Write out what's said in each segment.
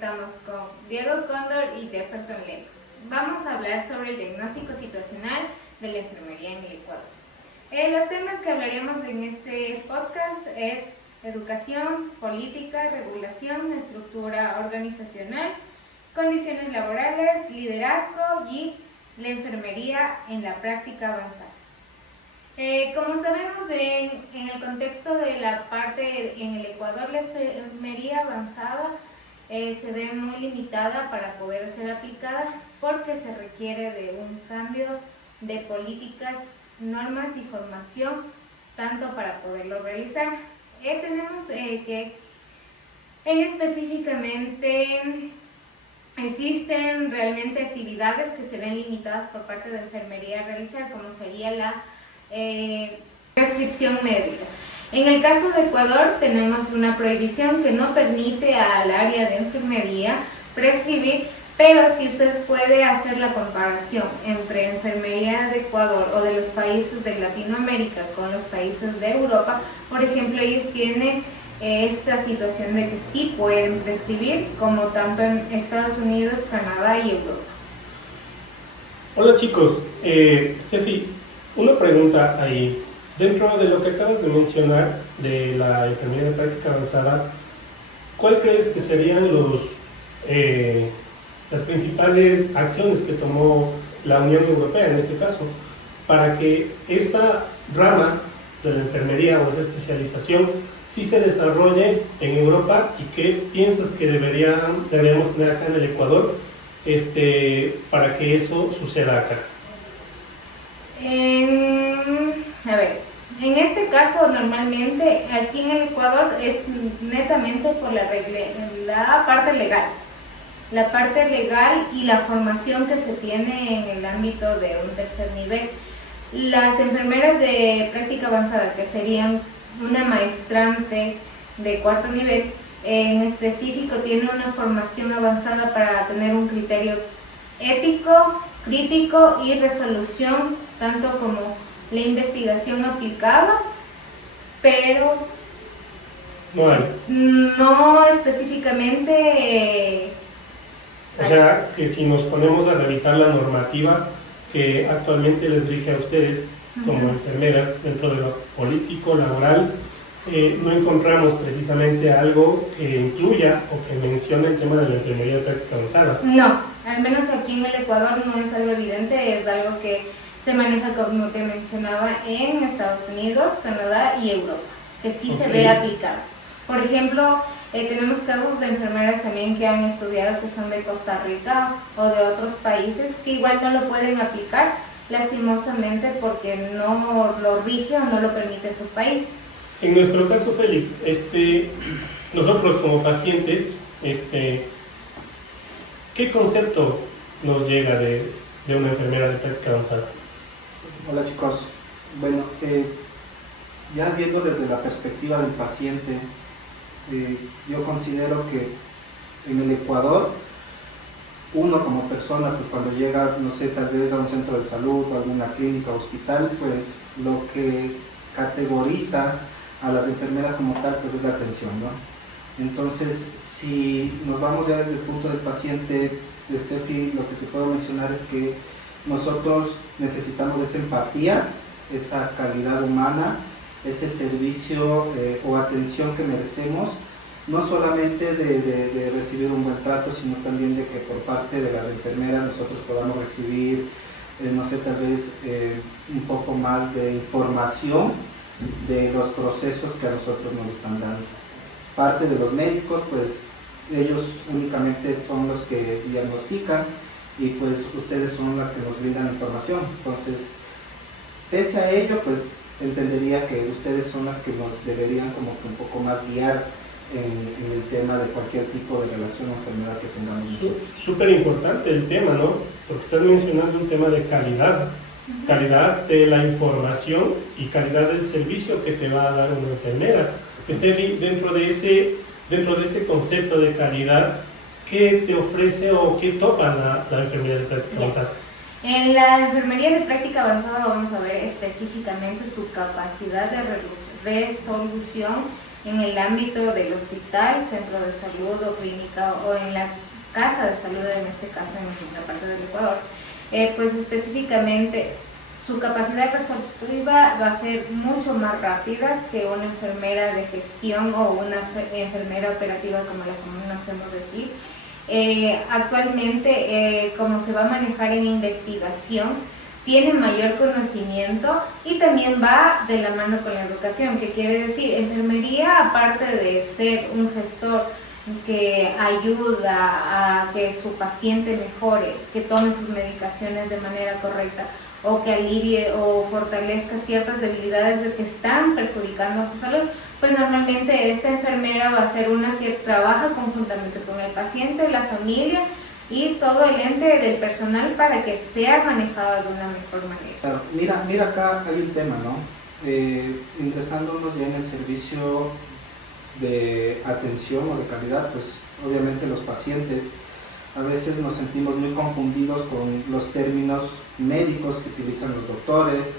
estamos con Diego Cóndor y Jefferson Lema. Vamos a hablar sobre el diagnóstico situacional de la enfermería en el Ecuador. Los temas que hablaremos en este podcast es educación, política, regulación, estructura organizacional, condiciones laborales, liderazgo y la enfermería en la práctica avanzada. Como sabemos, en el contexto de la parte en el Ecuador, la enfermería avanzada se ve muy limitada para poder ser aplicada porque se requiere de un cambio de políticas, normas y formación, tanto para poderlo realizar. Tenemos que específicamente existen realmente actividades que se ven limitadas por parte de enfermería a realizar, como sería la prescripción médica. En el caso de Ecuador tenemos una prohibición que no permite al área de enfermería prescribir, pero si usted puede hacer la comparación entre enfermería de Ecuador o de los países de Latinoamérica con los países de Europa, por ejemplo, ellos tienen esta situación de que sí pueden prescribir, como tanto en Estados Unidos, Canadá y Europa. Hola chicos, Steffi, una pregunta ahí. Dentro de lo que acabas de mencionar de la enfermería de práctica avanzada, ¿cuál crees que serían las principales acciones que tomó la Unión Europea en este caso para que esa rama de la enfermería o esa especialización sí se desarrolle en Europa, y qué piensas que deberíamos tener acá en el Ecuador para que eso suceda acá? En este caso, normalmente aquí en el Ecuador es netamente por la parte legal. La parte legal y la formación que se tiene en el ámbito de un tercer nivel. Las enfermeras de práctica avanzada, que serían una maestrante de cuarto nivel, en específico tienen una formación avanzada para tener un criterio ético, crítico y resolución, tanto como la investigación aplicada, pero no específicamente. O sea, que si nos ponemos a revisar la normativa que actualmente les rige a ustedes como enfermeras dentro de lo político, laboral, no encontramos precisamente algo que incluya o que mencione el tema de la enfermería de práctica avanzada. No, al menos aquí en el Ecuador no es algo evidente, es algo que se maneja, como te mencionaba, en Estados Unidos, Canadá y Europa, que sí se ve aplicado. Por ejemplo, tenemos casos de enfermeras también que han estudiado, que son de Costa Rica o de otros países, que igual no lo pueden aplicar, lastimosamente, porque no lo rige o no lo permite su país. En nuestro caso, Félix, nosotros como pacientes, ¿qué concepto nos llega de una enfermera de práctica avanzada? Hola chicos, bueno, ya viendo desde la perspectiva del paciente, yo considero que en el Ecuador, uno como persona, pues cuando llega, no sé, tal vez a un centro de salud o alguna clínica o hospital, pues lo que categoriza a las enfermeras como tal, pues es la atención, ¿no? Entonces, si nos vamos ya desde el punto del paciente, Steffi, lo que te puedo mencionar es que nosotros necesitamos esa empatía, esa calidad humana, ese servicio o atención que merecemos, no solamente de recibir un buen trato, sino también de que por parte de las enfermeras nosotros podamos recibir, no sé, tal vez un poco más de información de los procesos que a nosotros nos están dando. Parte de los médicos, pues ellos únicamente son los que diagnostican, y pues ustedes son las que nos brindan información. Entonces, pese a ello, pues entendería que ustedes son las que nos deberían como que un poco más guiar en el tema de cualquier tipo de relación o enfermedad que tengamos nosotros. Súper importante el tema, ¿no? Porque estás mencionando un tema de calidad, calidad de la información y calidad del servicio que te va a dar una enfermera. Steffi, dentro de ese concepto de calidad, ¿qué te ofrece o qué topa la enfermería de práctica avanzada? En la enfermería de práctica avanzada vamos a ver específicamente su capacidad de resolución en el ámbito del hospital, centro de salud o clínica o en la casa de salud, en este caso en la parte del Ecuador. Pues específicamente su capacidad resolutiva va a ser mucho más rápida que una enfermera de gestión o una enfermera operativa como la conocemos aquí. Actualmente, como se va a manejar en investigación, tiene mayor conocimiento y también va de la mano con la educación, que quiere decir, enfermería, aparte de ser un gestor que ayuda a que su paciente mejore, que tome sus medicaciones de manera correcta o que alivie o fortalezca ciertas debilidades de que están perjudicando a su salud, pues normalmente esta enfermera va a ser una que trabaja conjuntamente con el paciente, la familia y todo el ente del personal para que sea manejado de una mejor manera. Claro, mira acá hay un tema, ¿no? Ingresándonos ya en el servicio de atención o de calidad, pues obviamente los pacientes a veces nos sentimos muy confundidos con los términos médicos que utilizan los doctores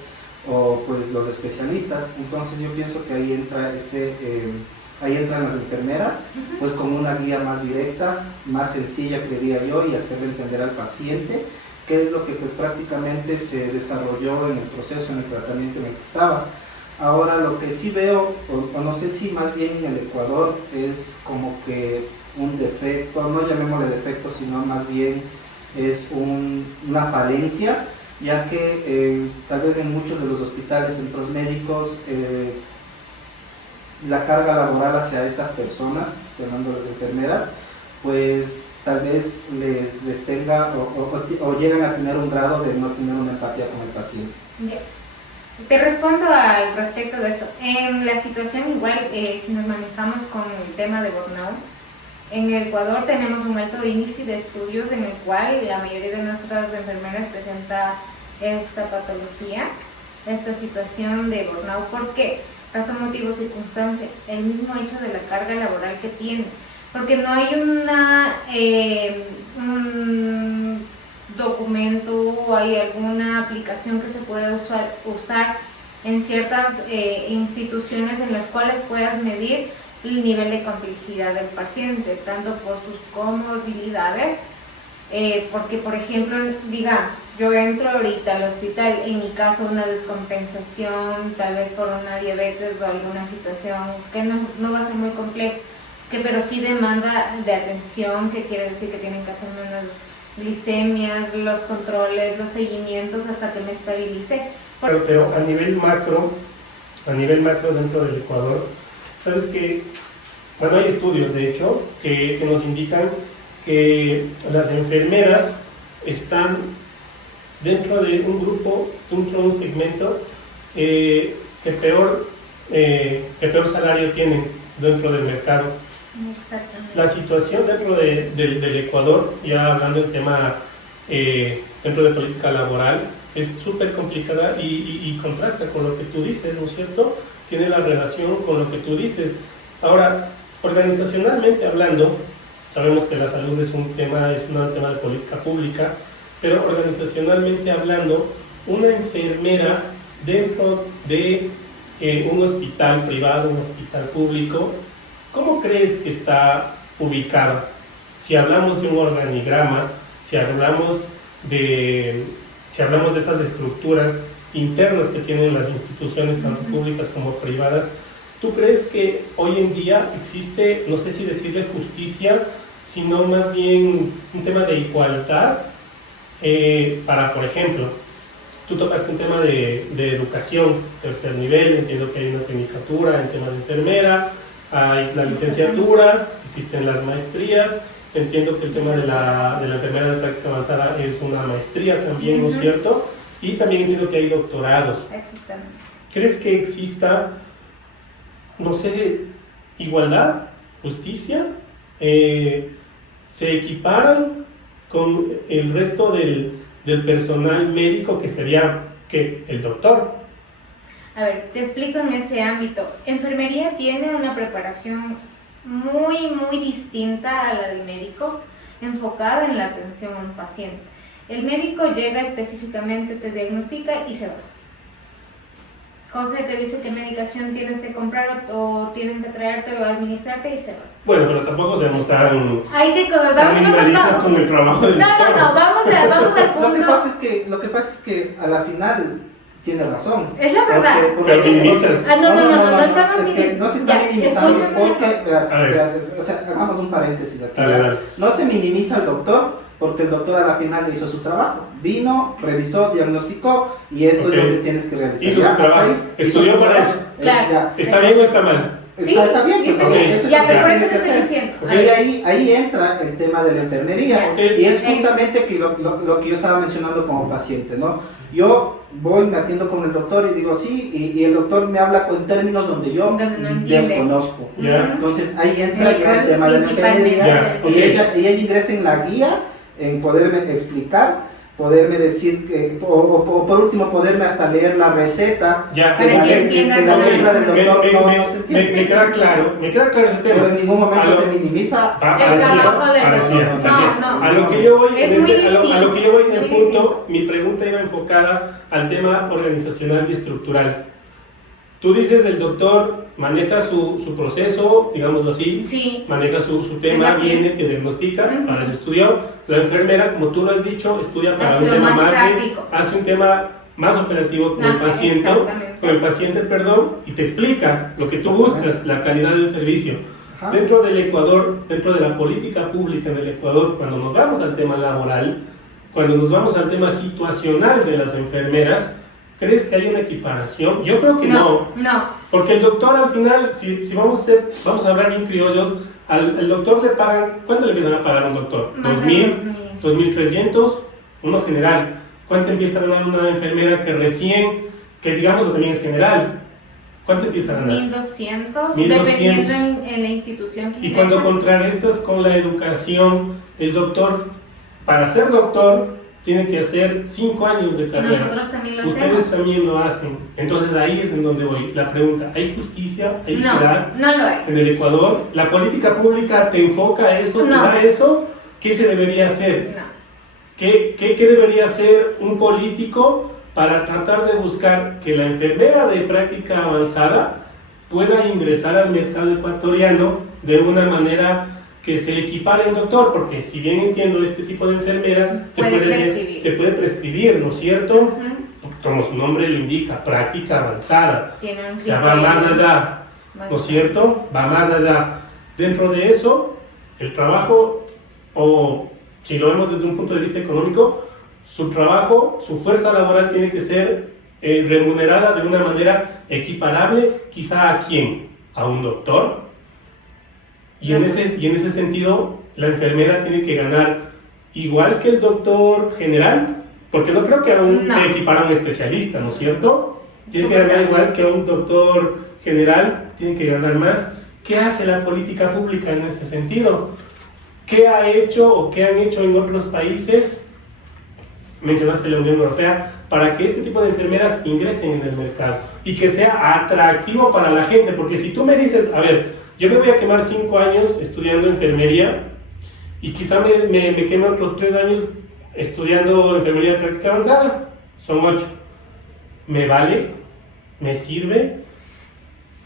o pues los especialistas. Entonces yo pienso que ahí entra ahí entran las enfermeras, pues con una guía más directa, más sencilla, creería yo, y hacerle entender al paciente qué es lo que pues prácticamente se desarrolló en el proceso, en el tratamiento en el que estaba. Ahora lo que sí veo, o no sé si más bien en el Ecuador, es como que un defecto, no llamémosle defecto, sino más bien es una falencia, ya que tal vez en muchos de los hospitales, centros médicos, la carga laboral hacia estas personas, llamándolas enfermeras, pues tal vez les tenga o llegan a tener un grado de no tener una empatía con el paciente. Te respondo al respecto de esto. En la situación igual, si nos manejamos con el tema de burnout, en el Ecuador tenemos un alto índice de estudios en el cual la mayoría de nuestras enfermeras presenta esta patología, esta situación de burnout. ¿Por qué? Razón, motivo, circunstancia, el mismo hecho de la carga laboral que tiene, porque no hay un documento o hay alguna aplicación que se pueda usar en ciertas instituciones en las cuales puedas medir el nivel de complejidad del paciente, tanto por sus comorbilidades, porque por ejemplo, digamos, yo entro ahorita al hospital, en mi caso una descompensación, tal vez por una diabetes o alguna situación que no va a ser muy compleja, pero sí demanda de atención, que quiere decir que tienen que hacerme unas glicemias, los controles, los seguimientos hasta que me estabilice. Pero a nivel macro dentro del Ecuador, sabes que, bueno, hay estudios de hecho que nos indican que las enfermeras están dentro de un grupo, dentro de un segmento que peor salario tienen dentro del mercado. Exactamente. La situación dentro del Ecuador, ya hablando en tema dentro de política laboral, es súper complicada y contrasta con lo que tú dices, ¿no es cierto? Tiene la relación con lo que tú dices. Ahora, organizacionalmente hablando, sabemos que la salud es un tema de política pública, pero organizacionalmente hablando, una enfermera dentro de un hospital privado, un hospital público, ¿cómo crees que está ubicada? Si hablamos de un organigrama, si hablamos de esas estructuras internas que tienen las instituciones, tanto públicas como privadas, ¿tú crees que hoy en día existe, no sé si decirle justicia, sino más bien un tema de igualdad para, por ejemplo, tú tocaste un tema de educación, tercer nivel, entiendo que hay una tecnicatura en tema de enfermera, hay la licenciatura, existen las maestrías, entiendo que el tema de la enfermera de práctica avanzada es una maestría también, ¿no es cierto? Y también entiendo que hay doctorados. Exactamente. ¿Crees que exista, no sé, igualdad, justicia? ¿Se equiparan con el resto del personal médico que sería el doctor? A ver, te explico en ese ámbito. Enfermería tiene una preparación muy distinta a la del médico, enfocada en la atención a un paciente. El médico llega específicamente, te diagnostica y se va. Coge, te dice qué medicación tienes que comprar o tienen que traerte o administrarte y se va. Bueno, pero tampoco seamos tan Vamos con el trabajo del doctor. vamos al punto. Lo que pasa es que a la final tiene razón. Es la verdad. Pero minimizas. No estamos es que no se está minimizando porque, ver. o sea, hagamos un paréntesis aquí. Dale. No se minimiza al doctor porque el doctor a la final le hizo su trabajo. Vino, revisó, diagnosticó y esto es lo que tienes que realizar. Hizo su trabajo. Estudió para eso. Claro. ¿Está bien o está mal? Sí, está bien, pues eso es lo que pero por eso tiene te que estoy hacer. diciendo. Y ahí entra el tema de la enfermería. Y es justamente que lo que yo estaba mencionando como paciente, ¿no? Yo voy, me atiendo con el doctor y digo sí, y el doctor me habla con términos donde yo desconozco. Entonces ahí entra ya el tema de la enfermería y ella ingresa en la guía, en poderme explicar, poderme decir, o por último poderme hasta leer la receta, para que entiendas la letra del doctor no se entiende. Me queda claro ese tema. Pero en ningún momento se minimiza el trabajo del doctor. No. A lo que yo voy Es muy distinto. a lo que yo voy en el Muy punto, distinto. mi pregunta iba enfocada al tema organizacional y estructural. Tú dices, el doctor maneja su proceso, digámoslo así, Sí. maneja su tema, viene, te diagnostica, para eso estudió. La enfermera, como tú lo has dicho, estudia para un tema más práctico. Hace un tema más operativo con el paciente, y te explica lo que tú buscas, la calidad del servicio. Dentro del Ecuador, dentro de la política pública en el Ecuador, cuando nos vamos al tema laboral, cuando nos vamos al tema situacional de las enfermeras, ¿crees que hay una equiparación? Yo creo que no. Porque el doctor al final, si vamos a hablar bien criollos, al doctor le pagan, ¿cuánto le empiezan a pagar a un doctor? ¿2.000? ¿2.300? Uno general. ¿Cuánto empieza a ganar una enfermera que digamos también es general? ¿Cuánto empieza a ganar? 1.200, dependiendo en la institución que Y cuando contrarrestas con la educación, el doctor, para ser doctor, tiene que hacer 5 años de carrera. Nosotros también lo hacemos. Ustedes también lo hacen. Entonces ahí es en donde voy. La pregunta, ¿hay justicia? ¿Hay equidad? No lo hay. En el Ecuador, ¿la política pública te enfoca eso? ¿Te da eso? ¿Qué se debería hacer? No. ¿Qué debería hacer un político para tratar de buscar que la enfermera de práctica avanzada pueda ingresar al mercado ecuatoriano de una manera que se equipare al doctor? Porque si bien entiendo, este tipo de enfermera te puede prescribir, ¿no es cierto? Como su nombre lo indica, práctica avanzada. O sea, va más allá, ¿no es cierto? Va más allá. Dentro de eso, el trabajo, o si lo vemos desde un punto de vista económico, su trabajo, su fuerza laboral tiene que ser remunerada de una manera equiparable, quizá ¿a quién? ¿A un doctor? Y en ese sentido, la enfermera tiene que ganar igual que el doctor general, porque no creo que aún se equipara a un especialista, ¿no es cierto? Tiene que ganar igual que a un doctor general, tiene que ganar más. ¿Qué hace la política pública en ese sentido? ¿Qué ha hecho o qué han hecho en otros países? Mencionaste la Unión Europea, para que este tipo de enfermeras ingresen en el mercado y que sea atractivo para la gente, porque si tú me dices, a ver, yo me voy a quemar 5 años estudiando enfermería y quizá me queme otros 3 años estudiando enfermería de práctica avanzada, son 8. ¿Me vale? ¿Me sirve?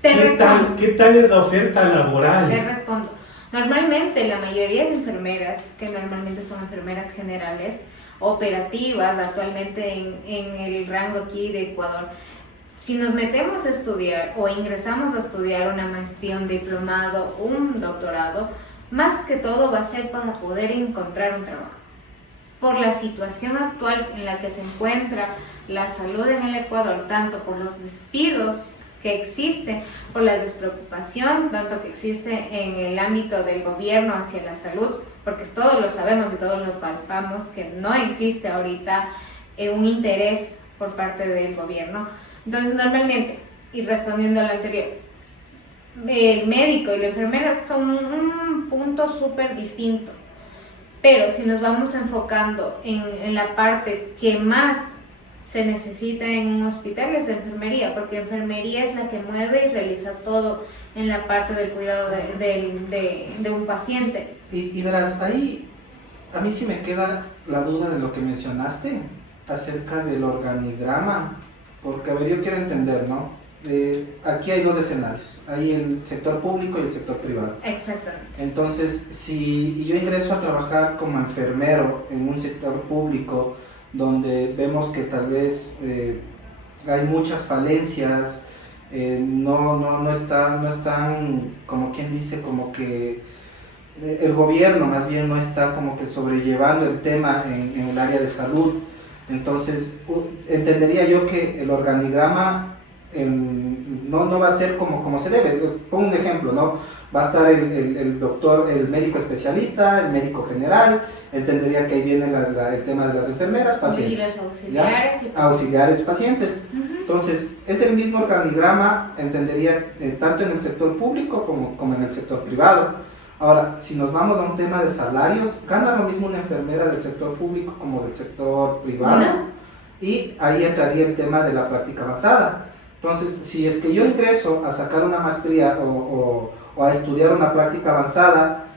¿Qué tal es la oferta laboral? Te respondo. Normalmente la mayoría de enfermeras, que normalmente son enfermeras generales, operativas actualmente en el rango aquí de Ecuador, si nos metemos a estudiar o ingresamos a estudiar una maestría, un diplomado, un doctorado, más que todo va a ser para poder encontrar un trabajo. Por la situación actual en la que se encuentra la salud en el Ecuador, tanto por los despidos que existen, por la despreocupación tanto que existe en el ámbito del gobierno hacia la salud, porque todos lo sabemos y todos lo palpamos, que no existe ahorita un interés por parte del gobierno. Entonces, normalmente, y respondiendo a lo anterior, el médico y la enfermera son un punto súper distinto, pero si nos vamos enfocando en la parte que más se necesita en un hospital es enfermería, porque enfermería es la que mueve y realiza todo en la parte del cuidado de un paciente. Sí, y verás, ahí a mí sí me queda la duda de lo que mencionaste acerca del organigrama, porque a ver, yo quiero entender, ¿no? Aquí hay dos escenarios, hay el sector público y el sector privado. Exactamente. Entonces, si yo ingreso a trabajar como enfermero en un sector público donde vemos que tal vez hay muchas falencias, no están, como quien dice, como que el gobierno más bien no está como que sobrellevando el tema en el área de salud. Entonces, entendería yo que el organigrama no va a ser como se debe. Pongo un ejemplo, ¿no? Va a estar el doctor, el médico especialista, el médico general, entendería que ahí viene el tema de las enfermeras, pacientes. Y los auxiliares. Y auxiliares, pacientes. Entonces, es el mismo organigrama, entendería, tanto en el sector público como en el sector privado. Ahora, si nos vamos a un tema de salarios, gana lo mismo una enfermera del sector público como del sector privado. No. Y ahí entraría el tema de la práctica avanzada. Entonces, si es que yo ingreso a sacar una maestría o a estudiar una práctica avanzada,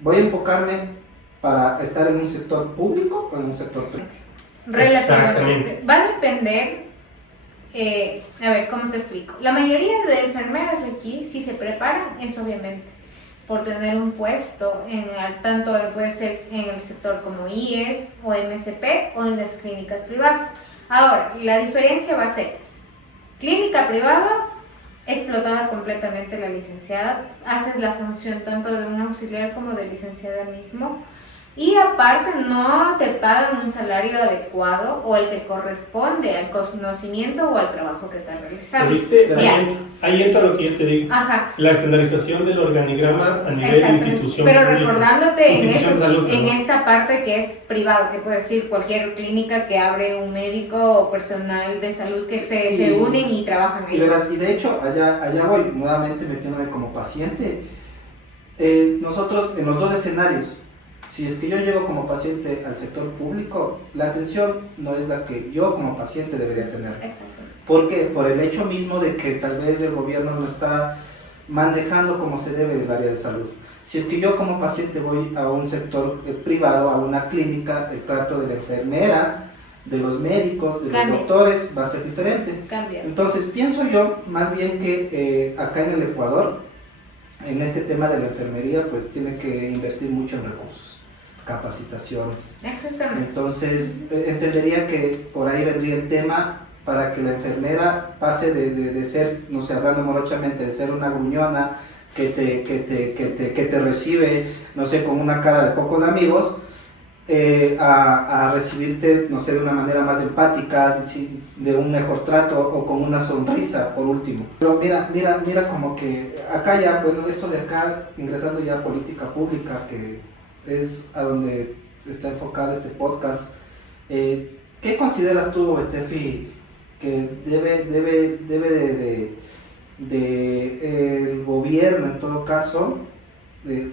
voy a enfocarme para estar en un sector público o en un sector privado. Relativamente. Va a depender, a ver, ¿cómo te explico? La mayoría de enfermeras aquí, si se preparan, es obviamente por tener un puesto, tanto puede ser en el sector como IES o MSP o en las clínicas privadas. Ahora, la diferencia va a ser clínica privada, explotada completamente la licenciada, haces la función tanto de un auxiliar como de licenciada mismo, y aparte no te pagan un salario adecuado o el que corresponde al conocimiento o al trabajo que estás realizando. ¿Viste? Ahí entra lo que yo te digo. Ajá. La estandarización del organigrama a nivel de institución pero pública. Recordándote En esta parte que es privado, que puede decir cualquier clínica que abre un médico o personal de salud que se unen y trabajan ahí. Y de hecho, allá voy nuevamente metiéndome como paciente. Nosotros en los dos escenarios, si es que yo llego como paciente al sector público, la atención no es la que yo como paciente debería tener. Exacto. ¿Por qué? Por el hecho mismo de que tal vez el gobierno no está manejando como se debe el área de salud. Si es que yo como paciente voy a un sector privado, a una clínica, el trato de la enfermera, de los médicos, de los doctores va a ser diferente. Cambia. Entonces pienso yo más bien que acá en el Ecuador, en este tema de la enfermería, pues tiene que invertir mucho en recursos, capacitaciones. Exactamente. Entonces entendería que por ahí vendría el tema para que la enfermera pase de ser, no sé, hablando morochamente, de ser una gruñona que te recibe, no sé, con una cara de pocos amigos, a recibirte, no sé, de una manera más empática, de un mejor trato o con una sonrisa, por último. Pero mira como que acá ya, bueno, esto de acá, ingresando ya a política pública, que es a donde está enfocado este podcast, ¿qué consideras tú, Steffi, que debe el gobierno en todo caso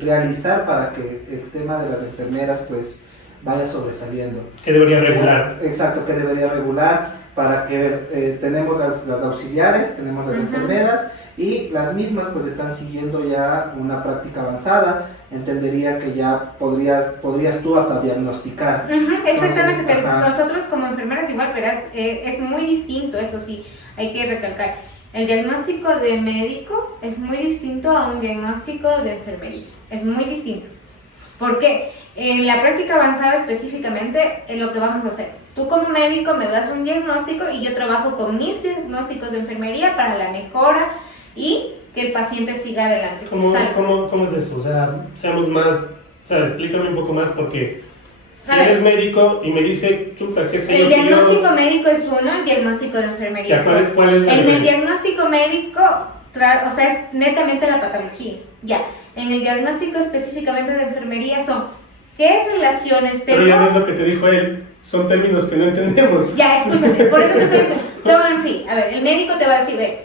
realizar para que el tema de las enfermeras pues vaya sobresaliendo? ¿Qué debería regular? Exacto, que debería regular para que tenemos las auxiliares, tenemos las enfermeras, y las mismas pues están siguiendo ya una práctica avanzada. Entendería que ya podrías tú hasta diagnosticar. Exactamente. Entonces, nosotros como enfermeras igual, verás, es muy distinto, eso sí, hay que recalcar. El diagnóstico de médico es muy distinto a un diagnóstico de enfermería, es muy distinto. Porque en la práctica avanzada específicamente es lo que vamos a hacer. Tú como médico me das un diagnóstico y yo trabajo con mis diagnósticos de enfermería para la mejora y que el paciente siga adelante. ¿Cómo es eso? O sea, seamos más, o sea, explícame un poco más porque si eres médico y me dice, chuta, ¿qué sé yo? El diagnóstico médico es uno, el diagnóstico de enfermería es otro. ¿Cuál es la En el diferencia? diagnóstico médico, o sea, es netamente la patología, ya. En el diagnóstico específicamente de enfermería son, ¿qué relaciones tengo? Pero ya no es lo que te dijo él, son términos que no entendemos. Ya, escúchame, por eso te estoy diciendo. Son así, a ver, el médico te va a decir, ve,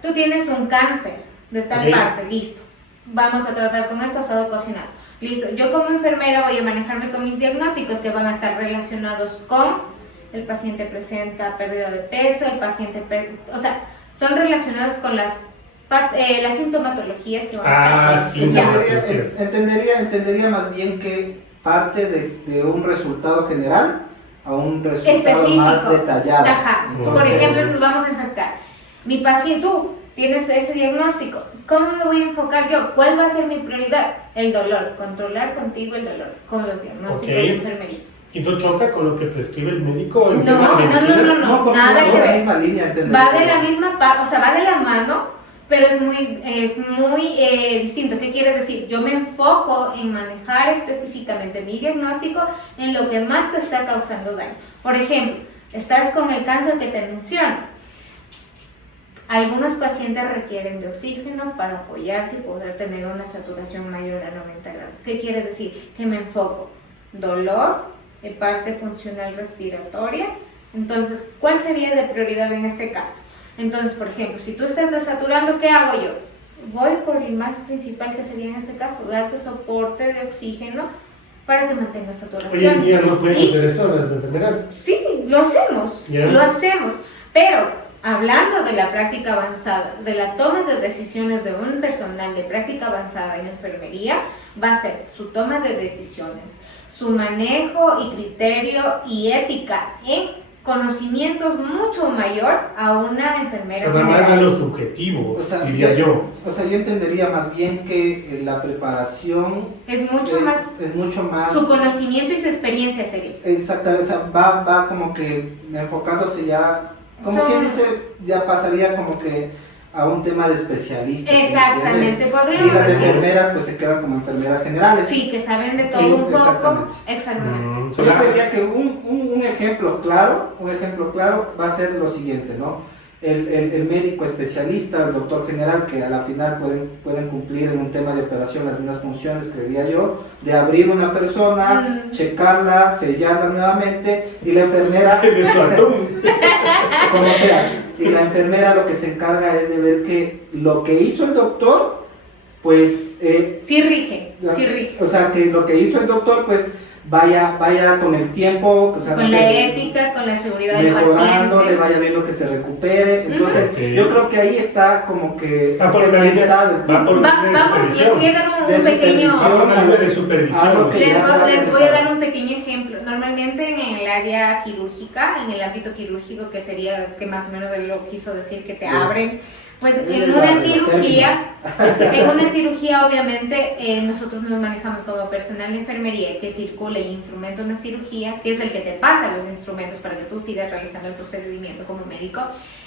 tú tienes un cáncer de tal parte, listo. Vamos a tratar con esto asado cocinado. Listo, yo como enfermera voy a manejarme con mis diagnósticos que van a estar relacionados con el paciente presenta pérdida de peso, el paciente, o sea, son relacionados con las sintomatologías que van a estar. Sí, entendería más bien que parte de un resultado general a un resultado específico, más detallado. Ajá. Por Entonces, ejemplo, nos vamos a enfocar. Mi paciente, tú tienes ese diagnóstico. ¿Cómo me voy a enfocar yo? ¿Cuál va a ser mi prioridad? El dolor. Controlar contigo el dolor con los diagnósticos de enfermería. ¿Y no choca con lo que prescribe el médico? No, porque nada va que por la ver. misma línea, ¿entendés? Va de la misma parte, o sea, va de la mano, pero es muy distinto. ¿Qué quiere decir? Yo me enfoco en manejar específicamente mi diagnóstico en lo que más te está causando daño. Por ejemplo, estás con el cáncer que te menciono. Algunos pacientes requieren de oxígeno para apoyarse y poder tener una saturación mayor a 90 grados. ¿Qué quiere decir? Que me enfoco dolor, parte funcional respiratoria. Entonces, ¿cuál sería de prioridad en este caso? Entonces, por ejemplo, si tú estás desaturando, ¿qué hago yo? Voy por el más principal, que sería en este caso, darte soporte de oxígeno para que mantengas saturación. Hoy en día no pueden hacer eso las enfermeras. Sí, lo hacemos, lo hacemos, pero hablando de la práctica avanzada, de la toma de decisiones de un personal de práctica avanzada en enfermería, va a ser su toma de decisiones, su manejo y criterio y ética en conocimientos mucho mayor a una enfermera. O sea, más a lo subjetivo, diría yo. O sea, yo entendería más bien que la preparación es mucho más su conocimiento y su experiencia sería. Exactamente, o sea, va como que enfocándose ya, como quien dice, ya pasaría como que a un tema de especialistas. Exactamente, podríamos y las decir. enfermeras pues se quedan como enfermeras generales. Sí, que saben de todo un poco. Exactamente. Yo creería que un ejemplo claro va a ser lo siguiente, ¿no? El médico especialista, el doctor general, que a la final pueden cumplir en un tema de operación las mismas funciones, creería yo, de abrir una persona, checarla, sellarla nuevamente, y la enfermera, como sea, y la enfermera lo que se encarga es de ver que lo que hizo el doctor, pues... sí rige. O sea, que lo que hizo el doctor, pues... Vaya con el tiempo, o sea, con la ética, con la seguridad del paciente, le vaya bien lo que se recupere. Entonces, yo creo que ahí está como que segmentado el tiempo. Les voy a dar un un pequeño ejemplo. Normalmente en el área quirúrgica, en el ámbito quirúrgico, que sería que más o menos de lo quiso decir, que te abren. Pues en una cirugía obviamente nosotros nos manejamos como personal de enfermería que circula y instrumenta una cirugía, que es el que te pasa los instrumentos para que tú sigas realizando el procedimiento como médico.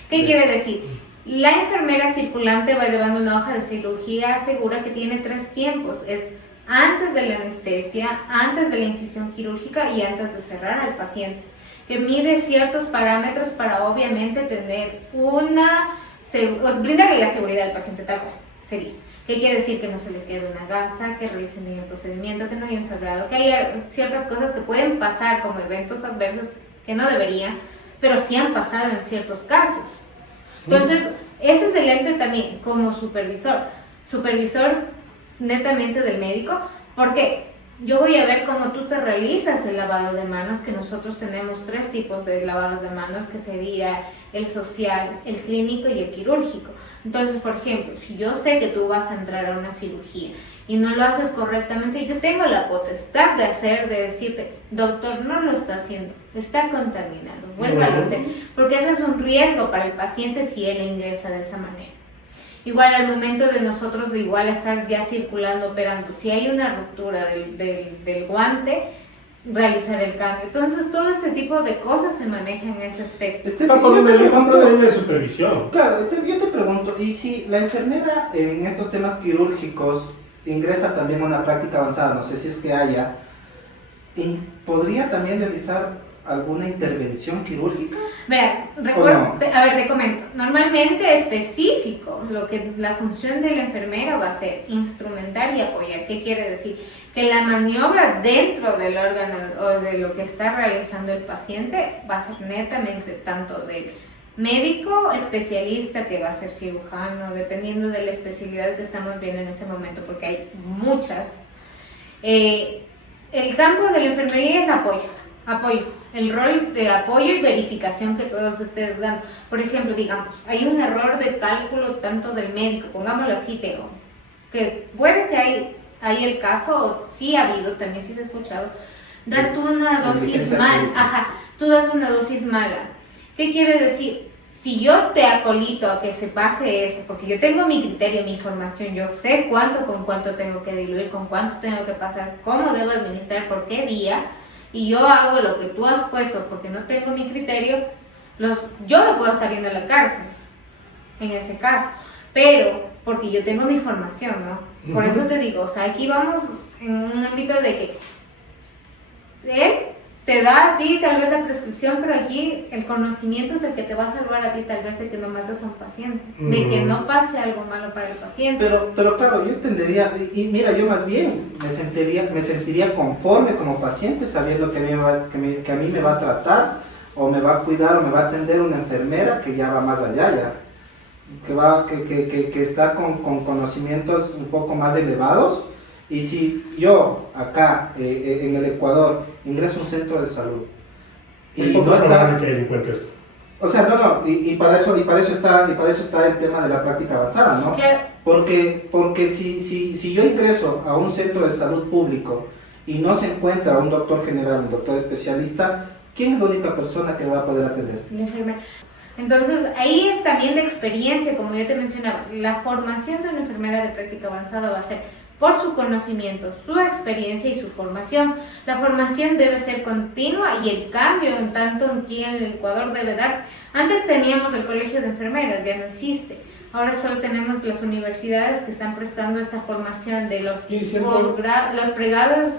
¿Qué quiere decir? La enfermera circulante va llevando una hoja de cirugía segura que tiene 3 tiempos. Es antes de la anestesia, antes de la incisión quirúrgica y antes de cerrar al paciente, que mide ciertos parámetros para obviamente tener brindarle la seguridad al paciente tal cual sería. ¿Qué quiere decir? Que no se le quede una gasa, que realicen bien el procedimiento, que no haya un sangrado, que haya ciertas cosas que pueden pasar como eventos adversos que no deberían, pero sí han pasado en ciertos casos. Entonces, ese es el ente también como supervisor netamente del médico, porque yo voy a ver cómo tú te realizas el lavado de manos, que nosotros tenemos 3 tipos de lavados de manos, que sería el social, el clínico y el quirúrgico. Entonces, por ejemplo, si yo sé que tú vas a entrar a una cirugía y no lo haces correctamente, yo tengo la potestad de decirte, doctor, no lo está haciendo, está contaminado, vuélvalo a hacer, porque eso es un riesgo para el paciente si él ingresa de esa manera. Igual al momento de nosotros de igual estar ya circulando, operando, si hay una ruptura del guante, realizar el cambio. Entonces todo ese tipo de cosas se maneja en ese aspecto. Va por una línea de supervisión. Claro, yo te pregunto, ¿y si la enfermera en estos temas quirúrgicos ingresa también a una práctica avanzada, no sé si es que haya, podría también realizar alguna intervención quirúrgica? Verás, te comento, normalmente específico, la función de la enfermera va a ser instrumentar y apoyar. ¿Qué quiere decir? Que la maniobra dentro del órgano o de lo que está realizando el paciente va a ser netamente tanto del médico especialista, que va a ser cirujano, dependiendo de la especialidad que estamos viendo en ese momento, porque hay muchas. El campo de la enfermería es apoyo, el rol de apoyo y verificación que todos ustedes dan. Por ejemplo, digamos, hay un error de cálculo tanto del médico, pongámoslo así, pero que puede que hay hay el caso, o sí ha habido, también sí se ha escuchado, das tú una dosis mala, tú das una dosis mala. ¿Qué quiere decir? Si yo te acolito a que se pase eso, porque yo tengo mi criterio, mi información, yo sé cuánto con cuánto tengo que diluir, con cuánto tengo que pasar, cómo debo administrar, por qué vía, y yo hago lo que tú has puesto porque no tengo mi criterio, yo no puedo estar yendo a la cárcel, en ese caso, pero porque yo tengo mi formación, ¿no? Por eso te digo, o sea, aquí vamos en un ámbito de que él te da a ti tal vez la prescripción, pero aquí el conocimiento es el que te va a salvar a ti tal vez de que no mates a un paciente, de que no pase algo malo para el paciente. Pero claro, yo entendería, y mira, yo más bien me sentiría conforme como paciente sabiendo que a mí me va a tratar, o me va a cuidar, o me va a atender una enfermera que ya va más allá, que está con conocimientos un poco más elevados. Y si yo acá en el Ecuador ingreso a un centro de salud y no está, que encuentres. o sea, no, y para eso está el tema de la práctica avanzada, ¿no? Claro. Porque si yo ingreso a un centro de salud público y no se encuentra un doctor general, un doctor especialista, ¿quién es la única persona que va a poder atender? La enfermera. Entonces, ahí es también de experiencia, como yo te mencionaba, la formación de una enfermera de práctica avanzada va a ser por su conocimiento, su experiencia y su formación. La formación debe ser continua y el cambio en tanto aquí en el Ecuador debe darse. Antes teníamos el colegio de enfermeras, ya no existe. Ahora solo tenemos las universidades que están prestando esta formación de los pregrados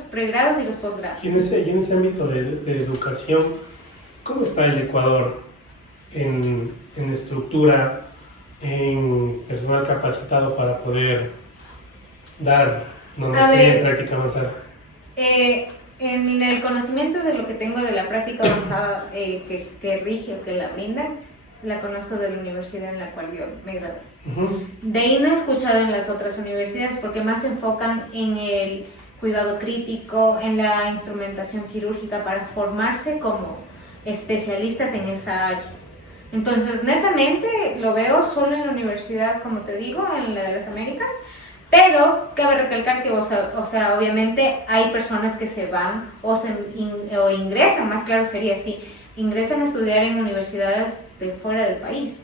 y los posgrados. Y en ese ámbito de educación, ¿cómo está el Ecuador en estructura, en personal capacitado para poder dar una maestría en práctica avanzada? En el conocimiento de lo que tengo de la práctica avanzada que rige o que la brinda, la conozco de la universidad en la cual yo me gradué. De ahí no he escuchado en las otras universidades porque más se enfocan en el cuidado crítico, en la instrumentación quirúrgica para formarse como especialistas en esa área. Entonces, netamente lo veo solo en la universidad, como te digo, en la de las Américas. Pero cabe recalcar que, o sea, obviamente hay personas que se van o ingresan, más claro sería así, ingresan a estudiar en universidades de fuera del país,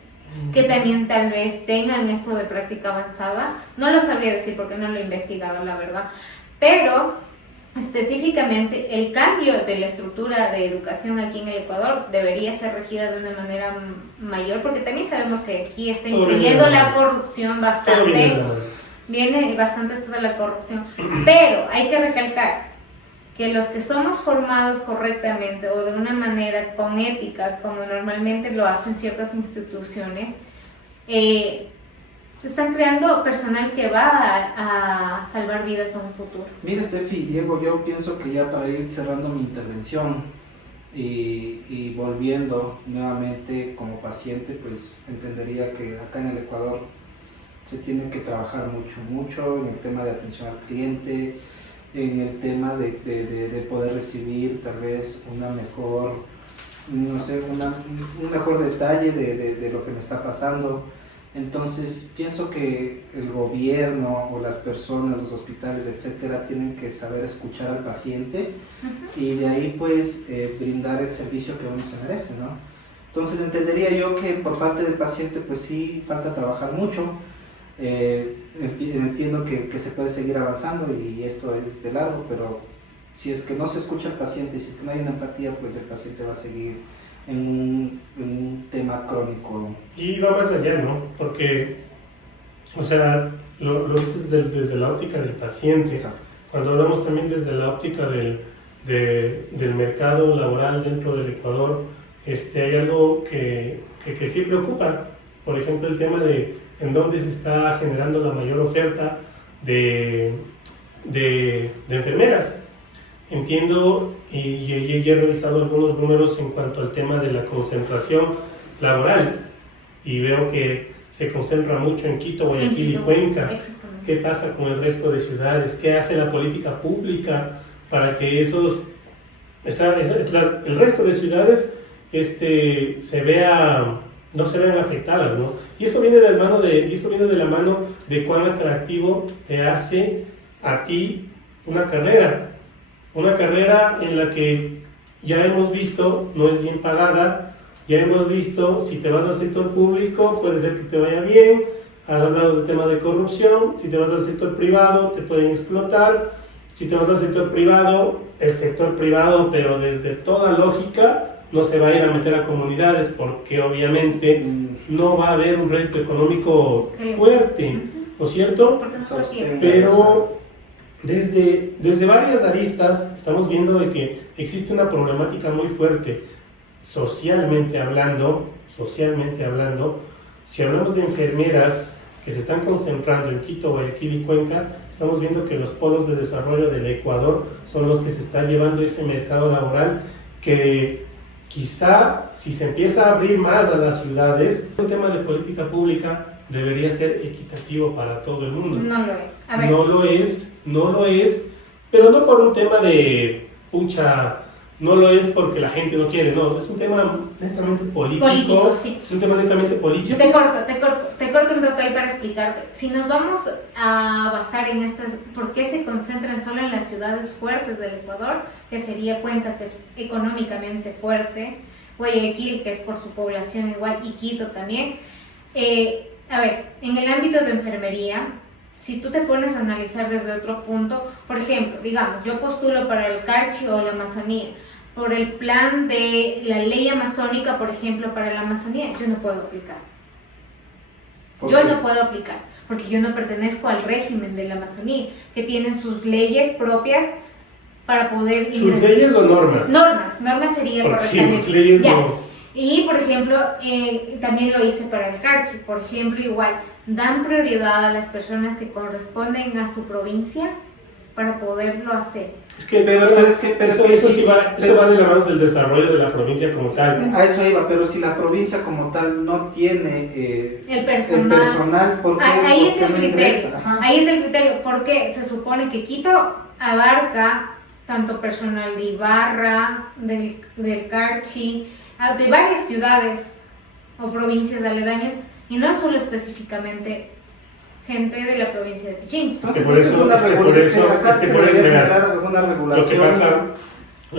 que también tal vez tengan esto de práctica avanzada. No lo sabría decir porque no lo he investigado, la verdad, pero específicamente el cambio de la estructura de educación aquí en el Ecuador debería ser regida de una manera mayor, porque también sabemos que aquí está influyendo la corrupción bastante. Viene bastante esto de la corrupción, pero hay que recalcar que los que somos formados correctamente o de una manera con ética, como normalmente lo hacen ciertas instituciones, están creando personal que va a salvar vidas a un futuro. Mira, Steffi, Diego, yo pienso que ya para ir cerrando mi intervención y volviendo nuevamente como paciente, pues entendería que acá en el Ecuador se tiene que trabajar mucho en el tema de atención al cliente, en el tema de poder recibir tal vez una mejor, no sé, un mejor detalle de lo que me está pasando. Entonces pienso que el gobierno o las personas, los hospitales, etcétera, tienen que saber escuchar al paciente y de ahí pues brindar el servicio que uno se merece, ¿no? Entonces entendería yo que por parte del paciente pues sí falta trabajar mucho. Entiendo que se puede seguir avanzando y esto es de largo, pero si es que no se escucha al paciente, si es que no hay una empatía, pues el paciente va a seguir en un tema crónico. Y va más allá, ¿no? Porque, o sea, lo dices desde la óptica del paciente. Exacto. Cuando hablamos también desde la óptica del mercado laboral dentro del Ecuador, hay algo que sí preocupa. Por ejemplo, el tema de en dónde se está generando la mayor oferta de enfermeras. Entiendo y he revisado algunos números en cuanto al tema de la concentración laboral y veo que se concentra mucho en Quito, Guayaquil y Cuenca. Exactamente. ¿Qué pasa con el resto de ciudades? ¿Qué hace la política pública para que el resto de ciudades no se vean afectadas, ¿no? Y eso viene de la mano de cuán atractivo te hace a ti una carrera en la que ya hemos visto no es bien pagada, ya hemos visto si te vas al sector público puede ser que te vaya bien, has hablado del tema de corrupción, si te vas al sector privado te pueden explotar, si te vas al sector privado, el sector privado, pero desde toda lógica, no se va a ir a meter a comunidades porque obviamente no va a haber un rédito económico fuerte, ¿no es cierto? Pero desde varias aristas estamos viendo de que existe una problemática muy fuerte socialmente hablando, si hablamos de enfermeras que se están concentrando en Quito, Guayaquil y Cuenca, estamos viendo que los polos de desarrollo del Ecuador son los que se está llevando ese mercado laboral que quizá si se empieza a abrir más a las ciudades, un tema de política pública debería ser equitativo para todo el mundo. No lo es. A ver. No lo es, pero no por un tema de pucha, no lo es porque la gente no quiere, no, es un tema netamente político. Sí. Es un tema netamente político. Te corto un rato ahí para explicarte. Si nos vamos a basar en estas, ¿por qué se concentran solo en las ciudades fuertes del Ecuador? Que sería Cuenca, que es económicamente fuerte, Guayaquil, que es por su población igual, y Quito también. A ver, en el ámbito de enfermería, si tú te pones a analizar desde otro punto, por ejemplo, digamos, yo postulo para el Carchi o la Amazonía, por el plan de la ley amazónica, por ejemplo, para la Amazonía, yo no puedo aplicar. No puedo aplicar, porque yo no pertenezco al régimen de la Amazonía, que tienen sus leyes propias para poder ingresar. ¿Sus leyes o normas? Normas sería correctamente. Sí, leyes ya. no. Y, por ejemplo, también lo hice para el Carchi, por ejemplo, igual, dan prioridad a las personas que corresponden a su provincia para poderlo hacer. Es que, eso va de la mano del desarrollo de la provincia como tal. A eso iba, pero si la provincia como tal no tiene el personal, ¿por qué? Ahí es el no criterio. Ahí es el criterio, porque se supone que Quito abarca tanto personal de Ibarra, del Carchi, de varias ciudades o provincias aledañas, y no solo específicamente gente de la provincia de Pichincha. Lo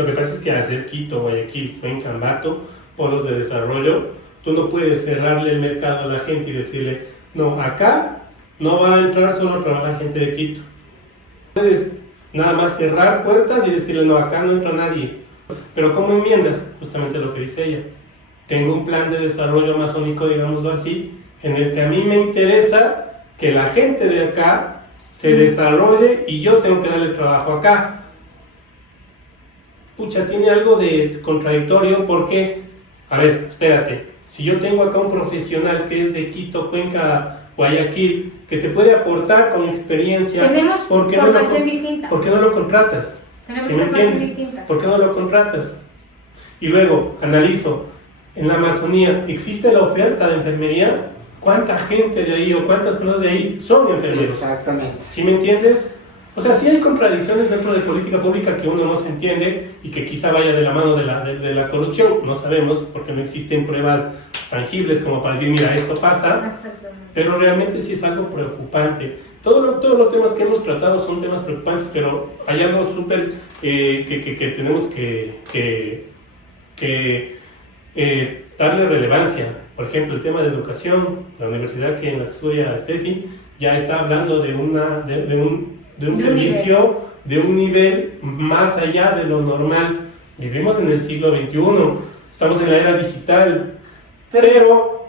que pasa es que hacer Quito, Guayaquil, Cuenca, Ambato, polos de desarrollo, tú no puedes cerrarle el mercado a la gente y decirle, no, acá no va a entrar solo a trabajar gente de Quito. Puedes nada más cerrar puertas y decirle, no, acá no entra nadie. Pero ¿cómo enmiendas? Justamente lo que dice ella. Tengo un plan de desarrollo amazónico, digámoslo así, en el que a mí me interesa que la gente de acá se desarrolle y yo tengo que darle trabajo acá. Pucha, tiene algo de contradictorio porque, a ver, espérate, si yo tengo acá un profesional que es de Quito, Cuenca, Guayaquil, que te puede aportar con experiencia, tenemos formación distinta. ¿Por qué no lo contratas? Tenemos ¿Sí me formación entiendes? distinta. ¿Por qué no lo contratas? Y luego, analizo, en la Amazonía, ¿existe la oferta de enfermería? ¿Cuánta gente de ahí o cuántas personas de ahí son enfermeros? Exactamente. ¿Sí me entiendes? O sea, sí hay contradicciones dentro de política pública que uno no se entiende y que quizá vaya de la mano de la corrupción. No sabemos porque no existen pruebas tangibles como para decir, mira, esto pasa. Pero realmente sí es algo preocupante. Todos los temas que hemos tratado son temas preocupantes, pero hay algo súper que tenemos que darle relevancia. Por ejemplo, el tema de educación, la universidad en la que estudia Steffi ya está hablando de un servicio de un nivel más allá de lo normal. Vivimos en el siglo XXI, estamos en la era digital, pero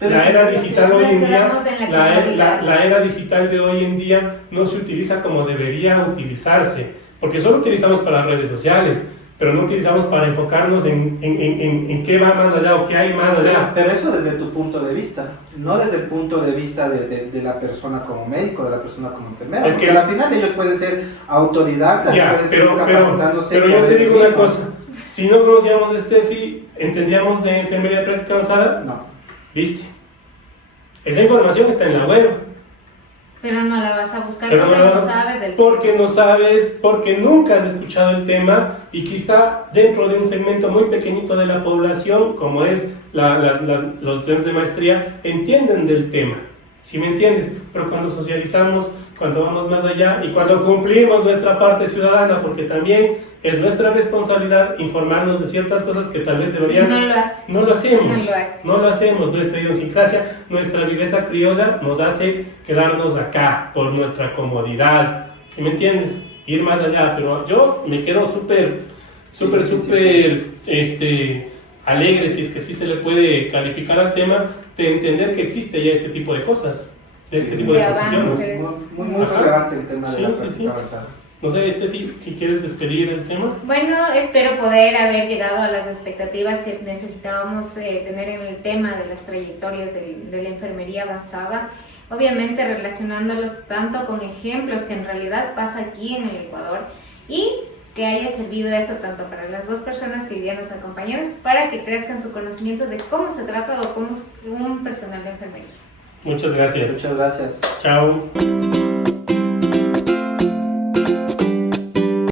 la era digital hoy en día, la era digital de hoy en día no se utiliza como debería utilizarse, porque solo utilizamos para redes sociales, pero no utilizamos para enfocarnos en qué va más allá o qué hay más allá. Pero eso desde tu punto de vista, no desde el punto de vista de la persona como médico, de la persona como enfermera, porque al final ellos pueden ser autodidactas, pueden ser capacitándose. Pero yo te digo una cosa, si no conocíamos a Steffi, ¿entendíamos de enfermería de práctica avanzada? No. ¿Viste? Esa información está en la web. Pero no la vas a buscar porque no sabes del tema. Porque no sabes, porque nunca has escuchado el tema y quizá dentro de un segmento muy pequeñito de la población, como es los estudiantes de maestría, entienden del tema. ¿Sí me entiendes? Pero cuando socializamos, cuando vamos más allá y cuando cumplimos nuestra parte ciudadana, porque también es nuestra responsabilidad informarnos de ciertas cosas que tal vez deberían... No lo hace. No lo hacemos. No lo hace. No lo hacemos. Nuestra idiosincrasia, nuestra viveza criolla nos hace quedarnos acá por nuestra comodidad. ¿Sí me entiendes? Ir más allá. Pero yo me quedo súper alegre, si es que sí se le puede calificar al tema, de entender que existe ya este tipo de cosas, este tipo de posiciones. avances. Muy relevante el tema de la práctica avanzada. No sé, Estefi, si quieres despedir el tema. Bueno, espero poder haber llegado a las expectativas que necesitábamos tener en el tema de las trayectorias de la enfermería avanzada, obviamente relacionándolos tanto con ejemplos que en realidad pasa aquí en el Ecuador, y que haya servido esto tanto para las dos personas que hoy día nos acompañaron, para que crezcan su conocimiento de cómo se trata o cómo es un personal de enfermería. Muchas gracias. Muchas gracias. Chao.